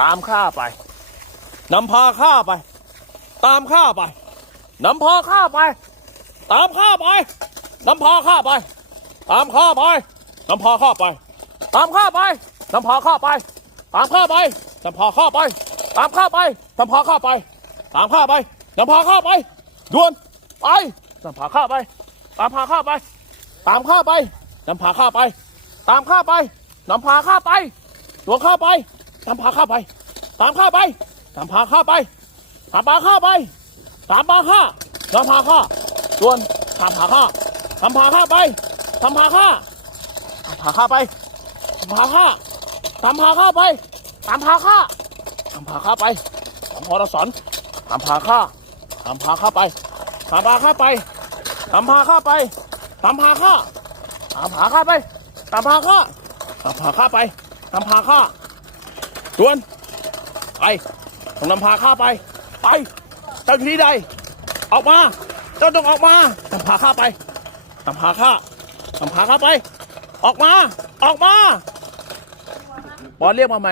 ตามข้าไปนำพาข้าไป ตามข้าไปนำพาข้าไป ตามข้าไปนำพาข้าไป ตามข้าไปนำพาข้าไป ตามข้าไปนำพาข้าไป ตามข้าไปนำพาข้าไป ตามข้าไปนำพาข้าไป ตามข้าไปนำพาข้าไปด่วนไปนำพาข้าไป ตามพาข้าไป ตามข้าไปนำพาข้าไป ตามข้าไปนำพาข้าไปด่วนข้าไป นำพาข้าไป ตามข้าไปนำพาข้าไป ตามพาข้าไป ตามพาข้านำพาข้าด่วนตามพาข้านำพาข้าไปตามพาข้าตามพาข้าไป ตามพาข้าตามพาข้าไปตามพาข้าตามพาข้าไปตามพรสอนตามพาข้าตามพาข้าไปตามพาข้าไปตามพาข้าไปตามพาข้าตามพาข้าไปตามพาข้าตามพาข้าไปตามพาข้า ดวน ไปต้องนำพาข้าไป ไปเจ้าอยู่ที่ใด ออกมา เจ้าต้องออกมานำพาข้าไปนำพาข้านำพาข้าไป ออกมา ออกมา บอลเรียกมาไหม